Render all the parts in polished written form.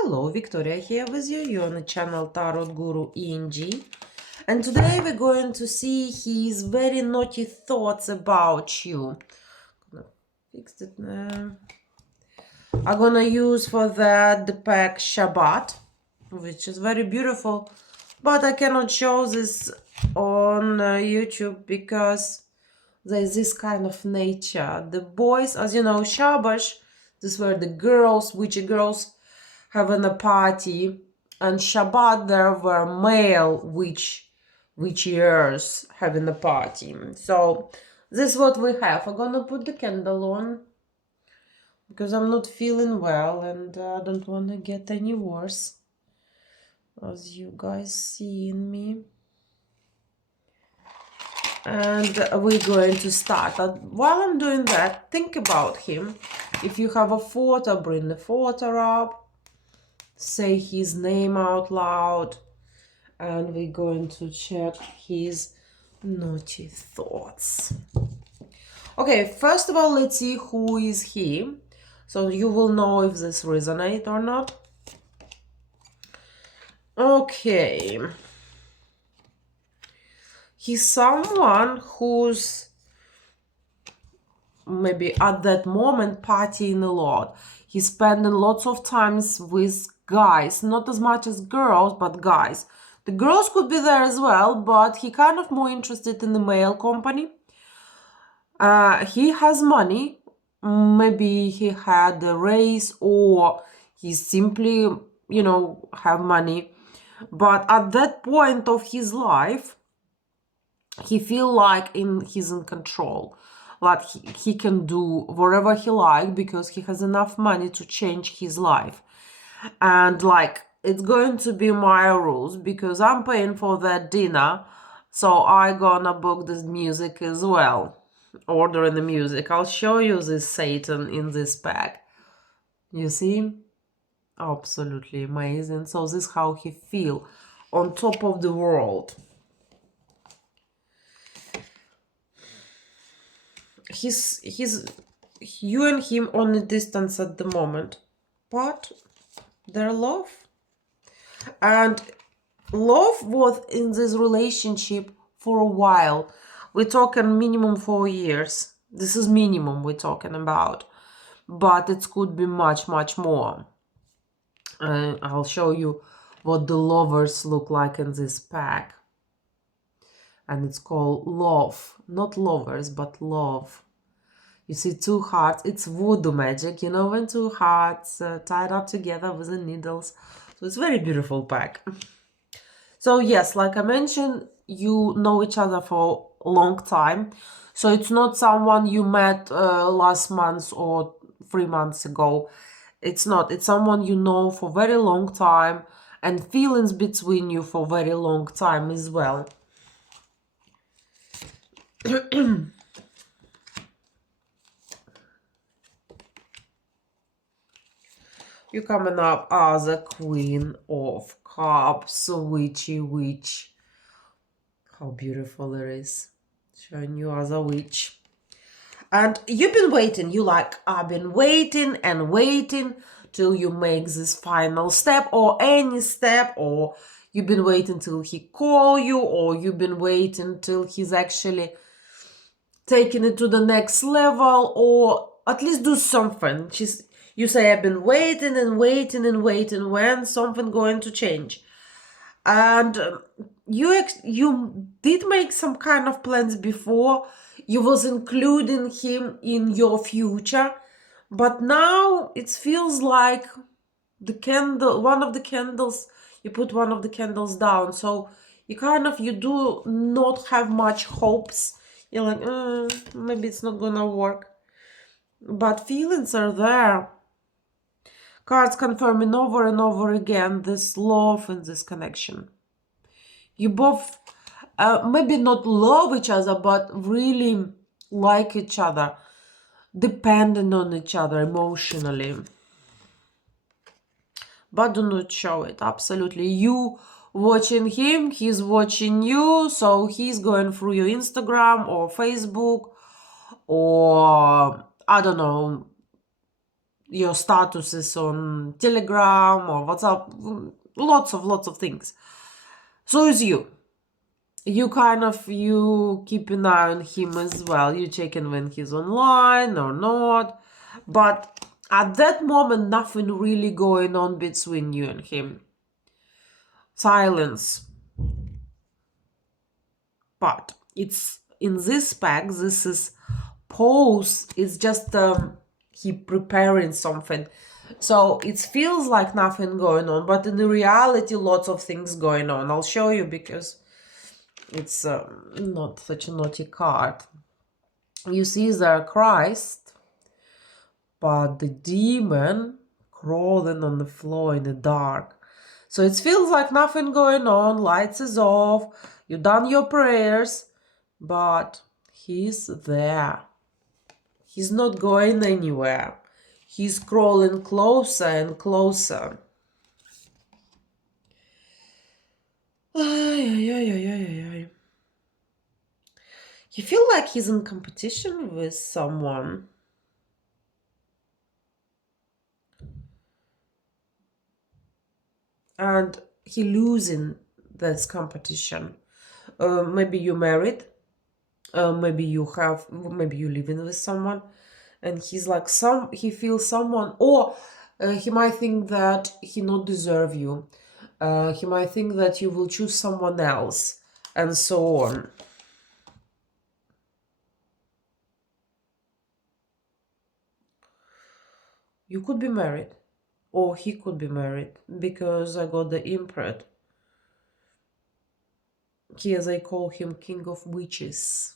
Hello, Victoria here with you. You're on the channel Tarot Guru Eng. And today we're going to see his very naughty thoughts about you. I'm gonna fix it now. I'm gonna use for that the pack Shabbat, which is very beautiful. But I cannot show this on YouTube because there's this kind of nature. The boys, as you know, Shabash, this were the girls, witchy girls, having a party, and Shabbat there were male witchiers having a party. So this is what we have. I'm gonna put the candle on because I'm not feeling well and I don't want to get any worse, as you guys see in me. And we're going to start. While I'm doing that, think about him. If you have a photo, bring the photo up. Say his name out loud, and we're going to check his naughty thoughts. Okay, first of all, let's see who is he, so you will know if this resonates or not. Okay, he's someone who's maybe at that moment partying a lot. He's spending lots of times with guys, not as much as girls, but guys. The girls could be there as well, but he kind of more interested in the male company. He has money. Maybe he had a raise or he simply, have money. But at that point of his life, he feel like he's in control. Like he can do whatever he like because he has enough money to change his life. And like, it's going to be my rules because I'm paying for that dinner, so I gonna book this music as well. Ordering the music. I'll show you this Satan in this pack. You see? Absolutely amazing. So this is how he feel, on top of the world. You and him on a distance at the moment, but their love and love was in this relationship for a while. We're talking minimum 4 years. This is minimum we're talking about, but it could be much more. I'll show you what the lovers look like in this pack, and it's called love, not lovers, but love. You see two hearts. It's voodoo magic, when two hearts tied up together with the needles. So it's very beautiful pack. So yes, like I mentioned, you know each other for a long time. So it's not someone you met last month or 3 months ago. It's not. It's someone you know for a very long time, and feelings between you for a very long time as well. You're coming up as a Queen of Cups, witchy witch. How beautiful it is. Showing you as a witch. And you've been waiting. I've been waiting and waiting till you make this final step or any step, or you've been waiting till he call you, or you've been waiting till he's actually taking it to the next level, or at least do something. You say, I've been waiting and waiting and waiting. When something going to change? And you did make some kind of plans before. You was including him in your future, but now it feels like the candle, one of the candles, you put one of the candles down. So you do not have much hopes. You're like, maybe it's not gonna work. But feelings are there. Cards confirming over and over again this love and this connection. You both maybe not love each other, but really like each other, dependent on each other emotionally. But do not show it. Absolutely. You watching him, he's watching you, so he's going through your Instagram or Facebook or, I don't know, your statuses on Telegram or WhatsApp, lots of things. So is you. You keep an eye on him as well. You checking when he's online or not. But at that moment, nothing really going on between you and him. Silence. But it's in this pack, this is pose. It's just he preparing something. So it feels like nothing going on, but in reality, lots of things going on. I'll show you because it's not such a naughty card. You see there Christ, but the demon crawling on the floor in the dark. So it feels like nothing going on, lights is off, you done your prayers, but he's there. He's not going anywhere. He's crawling closer and closer. You feel like he's in competition with someone. And he losing this competition. Maybe you married. Maybe you living with someone. And he's like, he feels someone, or he might think that he not deserve you. He might think that you will choose someone else, and so on. You could be married, or he could be married, because I got the imprint. Here they call him King of Witches.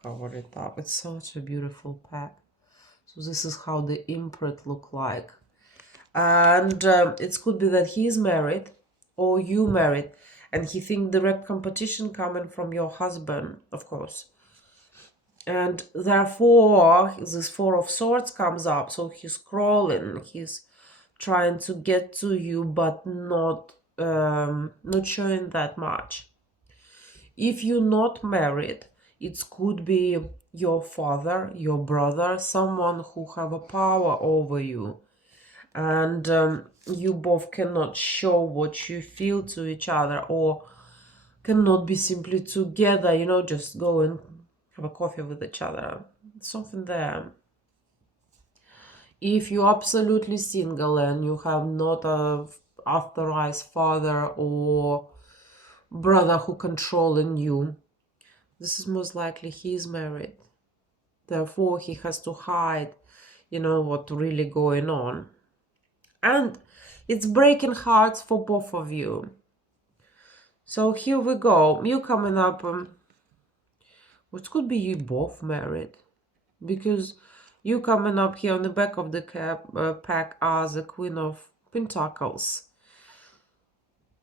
Cover it up. It's such a beautiful pack. So this is how the imprint look like. And it could be that he is married or you married, and he think direct competition coming from your husband, of course. And therefore, this Four of Swords comes up. So he's crawling. He's trying to get to you, but not showing that much. If you're not married, it could be your father, your brother, someone who have a power over you. And you both cannot show what you feel to each other, or cannot be simply together, just go and have a coffee with each other. Something there. If you're absolutely single and you have not a authorized father or brother who controlling you, this is most likely he's married. Therefore, he has to hide, what really going on. And it's breaking hearts for both of you. So here we go. You coming up, what could be you both married? Because you coming up here on the back of the pack as the Queen of Pentacles.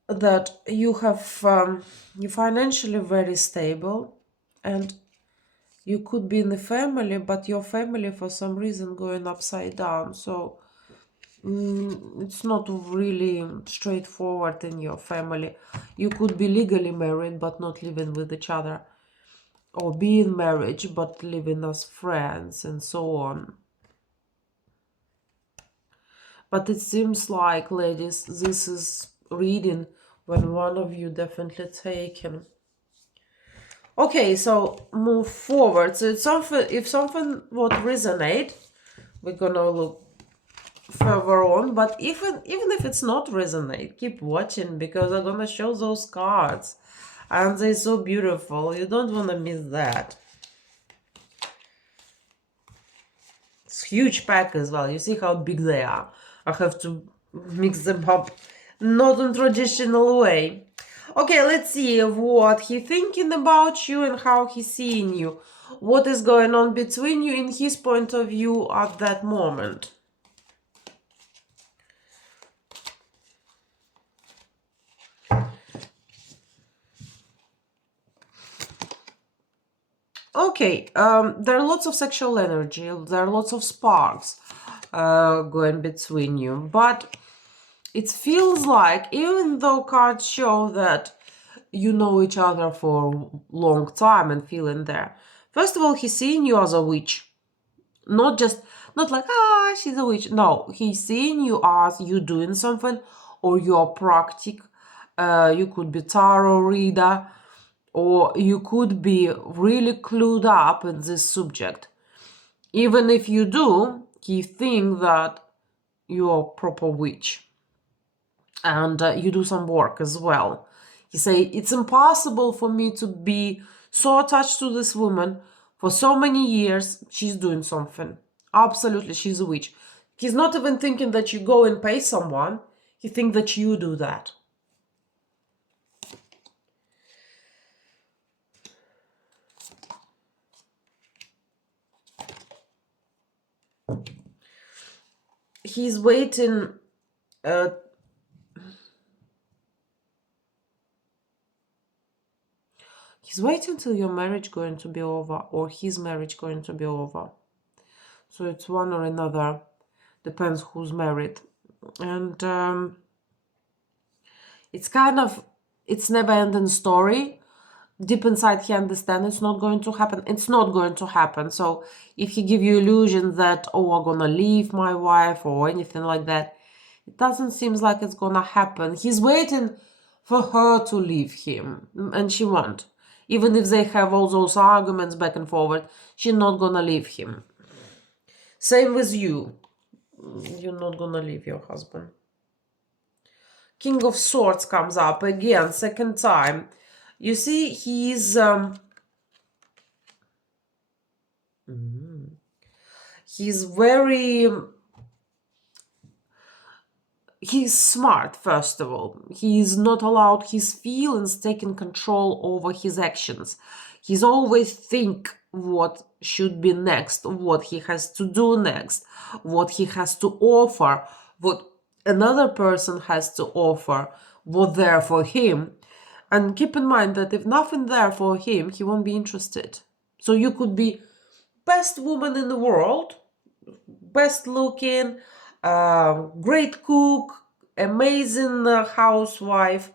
That you have, you're financially very stable, and you could be in the family, but your family for some reason going upside down. So it's not really straightforward in your family. You could be legally married but not living with each other, or be in marriage but living as friends, and so on. But it seems like, ladies, this is reading when one of you definitely taken. Okay, so move forward. So it's something, if something would resonate, we're gonna look further on. But even if it's not resonate, keep watching, because I'm gonna show those cards and they're so beautiful. You don't want to miss that. It's huge pack as well. You see how big they are. I have to mix them up, not in traditional way. Okay, let's see what he thinking about you and how he's seeing you. What is going on between you in his point of view at that moment. Okay, there are lots of sexual energy, there are lots of sparks going between you, but it feels like, even though cards show that you know each other for a long time and feeling there, first of all, he's seeing you as a witch. Not just Not like, ah, she's a witch. No, he's seeing you as you doing something, or you're practic. You could be tarot reader, or you could be really clued up in this subject. Even if you do, he think that you're a proper witch, and you do some work as well. He say, it's impossible for me to be so attached to this woman for so many years. She's doing something. Absolutely, she's a witch. He's not even thinking that you go and pay someone. He think that you do that. He's waiting. He's waiting till your marriage going to be over, or his marriage going to be over. So it's one or another. Depends who's married. And it's kind of, it's never ending story. Deep inside he understands it's not going to happen. It's not going to happen. So if he give you illusion that, oh, I'm gonna leave my wife or anything like that, it doesn't seem like it's gonna happen. He's waiting for her to leave him, and she won't. Even if they have all those arguments back and forward, she's not gonna leave him. Same with you. You're not gonna leave your husband. King of Swords comes up again, second time. You see, he's very, he's smart, first of all. He's not allowed his feelings taking control over his actions. He's always think what should be next, what he has to do next, what he has to offer, what another person has to offer, what there for him. And keep in mind that if nothing there for him, he won't be interested. So you could be best woman in the world, best looking, great cook, amazing housewife,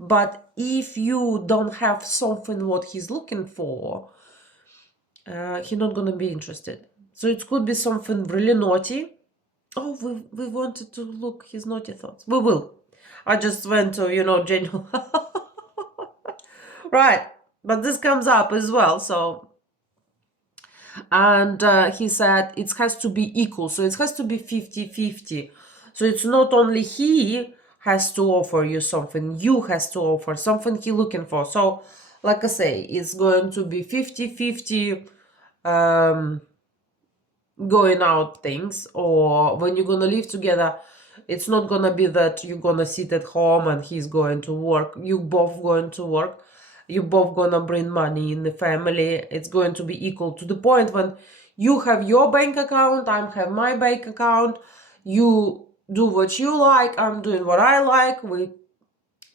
but if you don't have something what he's looking for, he's not gonna be interested. So it could be something really naughty. Oh, we wanted to look his naughty thoughts. We will. I just went to, general. Right, but this comes up as well, so. And he said it has to be equal, so it has to be 50-50. So it's not only he has to offer you something, you has to offer something he looking for. So like I say, it's going to be 50-50 going out things, or when you're gonna live together, it's not gonna be that you're gonna sit at home and he's going to work. You both going to work. You both gonna bring money in the family. It's going to be equal, to the point when you have your bank account, I have my bank account. You do what you like, I'm doing what I like. We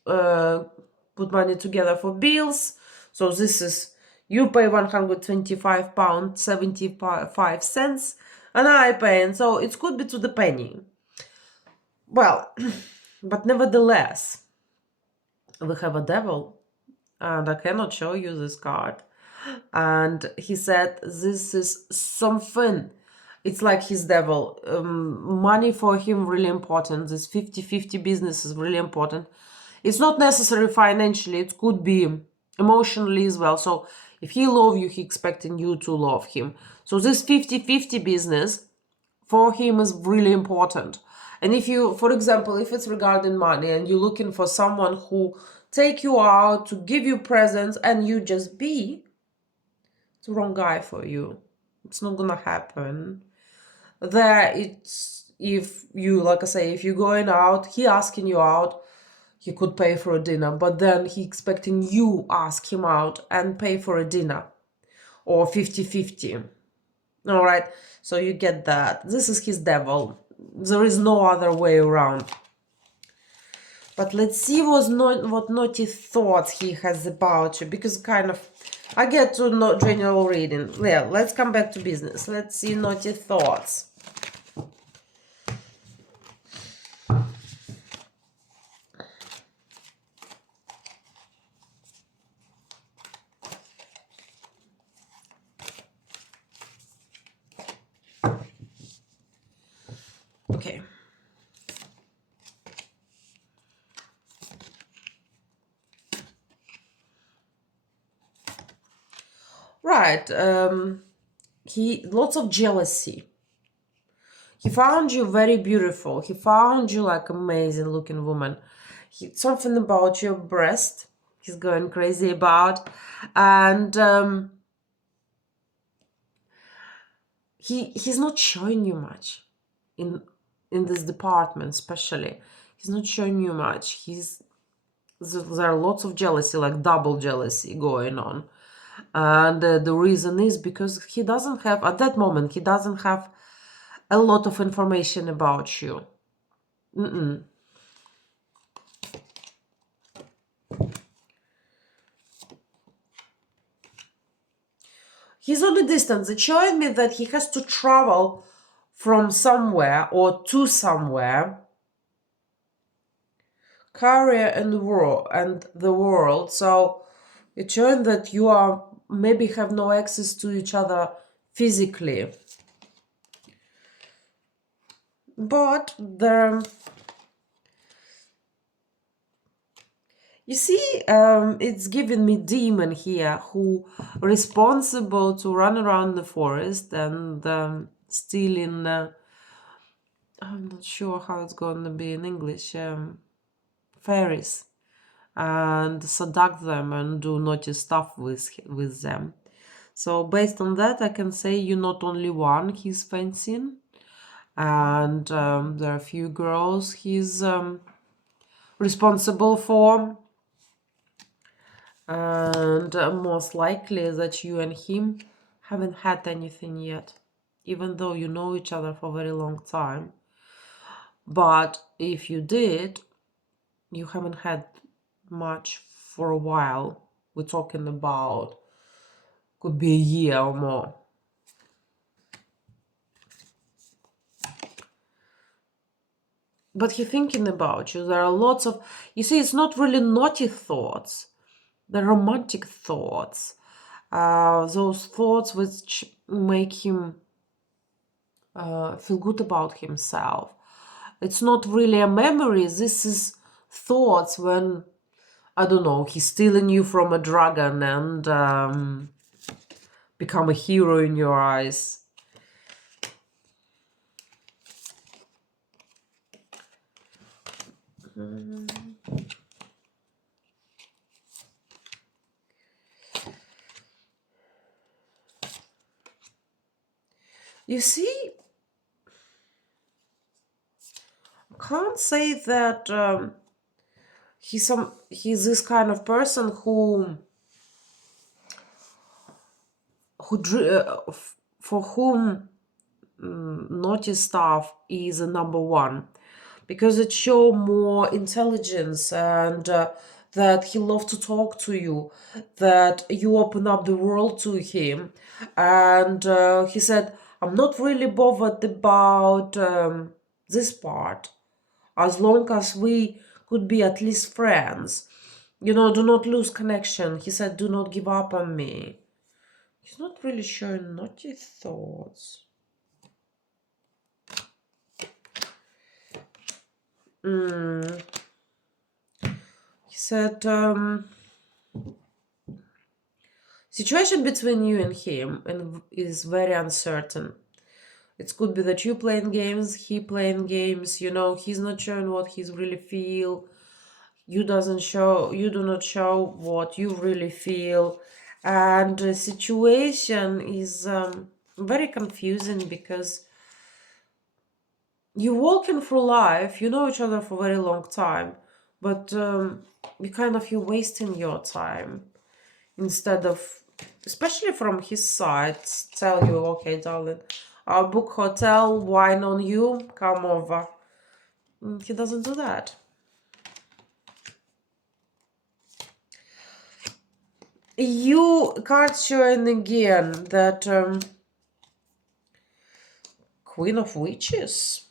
put money together for bills. So this is, you pay £125 75 cents, and I pay, and so it could be to the penny. Well, but nevertheless, we have a devil, and I cannot show you this card. And he said this is something, it's like his devil. Money for him really important. This 50-50 business is really important. It's not necessarily financially, it could be emotionally as well. So if he loves you, he's expecting you to love him. So this 50-50 business for him is really important. And if you, for example, if it's regarding money and you're looking for someone who take you out to give you presents and you just be, it's the wrong guy for you. It's not gonna happen. There, it's, if you, like I say, if you're going out, he asking you out, he could pay for a dinner, but then he expecting you ask him out and pay for a dinner, or 50-50. All right, so you get that. This is his devil. There is no other way around. But let's see what naughty thoughts he has about you, because kind of, I get to general reading. Yeah, let's come back to business. Let's see naughty thoughts. right. He lots of jealousy. He found you very beautiful. He found you like amazing looking woman. Something about your breast he's going crazy about. And he's not showing you much in this department, especially. He's not showing you much. There are lots of jealousy, like double jealousy going on. And the reason is because he doesn't have, at that moment, he doesn't have a lot of information about you. He's on a distance. It's showing me that he has to travel from somewhere or to somewhere, career and the world. So it's showing that you are maybe have no access to each other physically. But you see, it's giving me demon here who responsible to run around the forest and stealing. I'm not sure how it's going to be in English. Fairies, and seduct them and do naughty stuff with them. So based on that, I can say you not only one he's fancying, and there are a few girls he's responsible for. And most likely that you and him haven't had anything yet, even though you know each other for a very long time. But if you did, you haven't had much for a while. We're talking about could be a year or more. But he's thinking about you. There are lots of, you see, it's not really naughty thoughts. They're romantic thoughts. Those thoughts which make him feel good about himself. It's not really a memory. This is thoughts when, I don't know, he's stealing you from a dragon and become a hero in your eyes. You see, I can't say that he's this kind of person who for whom naughty stuff is a number one, because it show more intelligence and that he loves to talk to you, that you open up the world to him. And he said, I'm not really bothered about this part, as long as we could be at least friends. Do not lose connection. He said, do not give up on me. He's not really showing naughty thoughts. He said, situation between you and him is very uncertain. It could be that you playing games, he playing games. He's not showing what he's really feel. You do not show what you really feel. And the situation is very confusing, because you're walking through life, you know each other for a very long time, but you're wasting your time, instead of, especially from his side, tell you, okay, darling, I'll book hotel, wine on you, come over. He doesn't do that. You card showing again that Queen of Witches.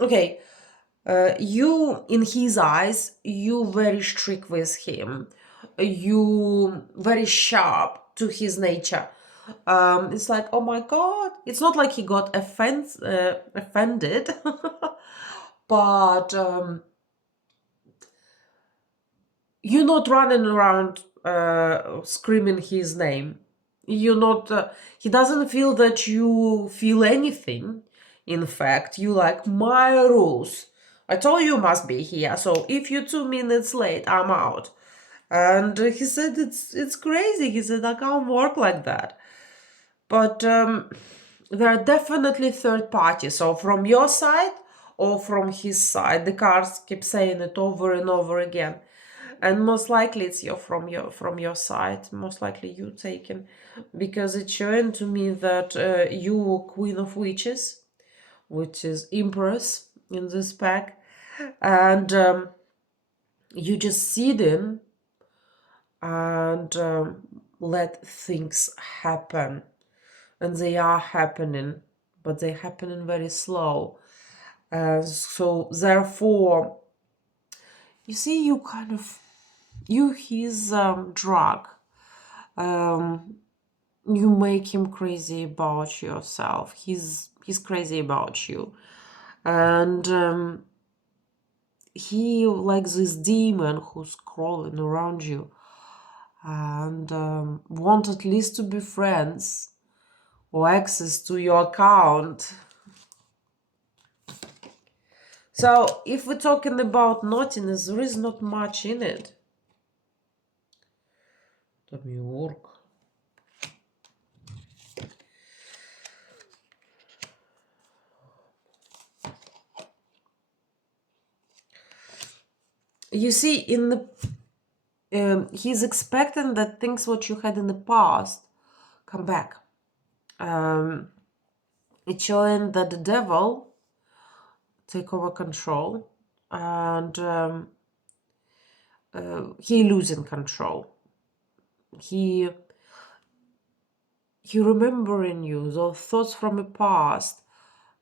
Okay, you, in his eyes, you very strict with him. You very sharp to his nature. It's like, oh my God. It's not like he got offended, but you're not running around screaming his name. You're not, he doesn't feel that you feel anything. In fact, you like my rules. I told you must be here, so if you're 2 minutes late, I'm out. And he said it's crazy. He said I can't work like that. But there are definitely third parties. So from your side or from his side, the cards keep saying it over and over again. And most likely it's from your side. Most likely you taken, because it's showing to me that you Queen of Witches, which is Empress in this pack, and you just see them and let things happen, and they are happening, but they're happening very slow. So therefore, you see, you kind of his drug. You make him crazy about yourself. He's crazy about you, and he like this demon who's crawling around you, and want at least to be friends or access to your account. So if we're talking about naughtiness, there is not much in it. Demiurg. You see, in the he's expecting that things what you had in the past come back. It's showing that the devil take over control, and he losing control. He remembering you, those thoughts from the past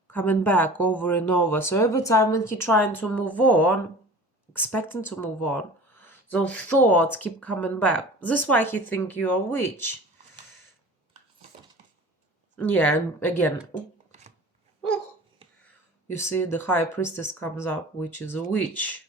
coming back over and over. So every time when he trying to move on, expecting to move on, those thoughts keep coming back. This is why he think you're a witch. Yeah, and again, you see the high priestess comes up, which is a witch.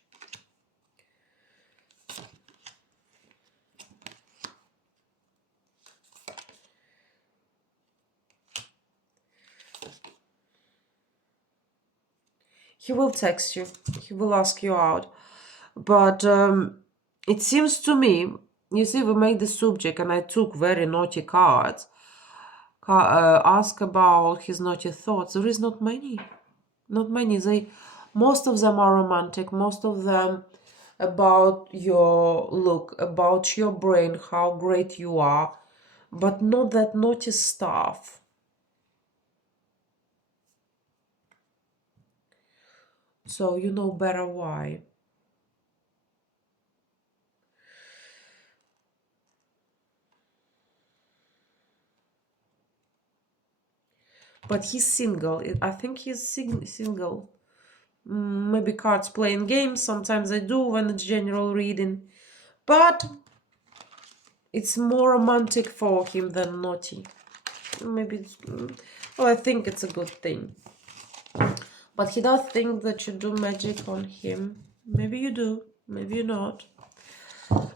He will text you. He will ask you out. But it seems to me, you see, we made the subject and I took very naughty cards. Ask about his naughty thoughts. There is not many. Not many. Most of them are romantic. Most of them about your look, about your brain, how great you are. But not that naughty stuff. So you know better why. But he's single. I think he's single. Maybe cards playing games. Sometimes I do when it's general reading. But it's more romantic for him than naughty. Maybe it's... well, I think it's a good thing. But he does think that you do magic on him. Maybe you do. Maybe you're not.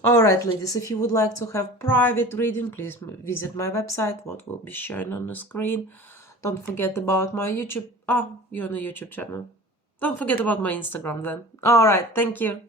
Alright, ladies, if you would like to have private reading, please visit my website, what will be shown on the screen. Don't forget about my YouTube... oh, you're on the YouTube channel. Don't forget about my Instagram then. Alright, thank you.